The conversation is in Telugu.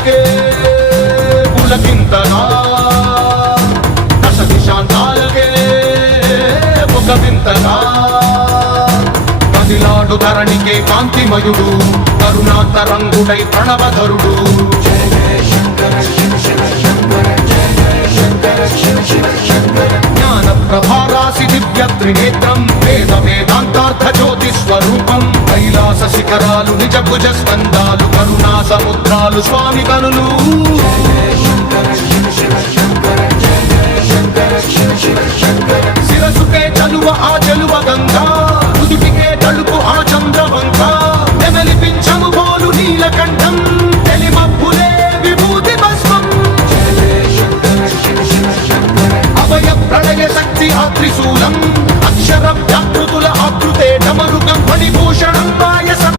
దిశాంతాలకే పులకింతగా దశ దిశాంతాలకే ఒక వింతగా కదిలాడు ధరణికే కాంతిమయుడు కరుణాంతరంగుడై ప్రణవధరుడు జ్ఞాన ప్రభారాసి దివ్య త్రినేత్రం వేద వేదాంతార్థ జ్యోతి స్వరూపం కైలాస శిఖరాలు నిజ భుజ స్కందాలు కరుణా సముద్రాలు స్వామి కనులు శంకర శివ శివ శంకర జయ జయ శంకర శివ శివ శంకర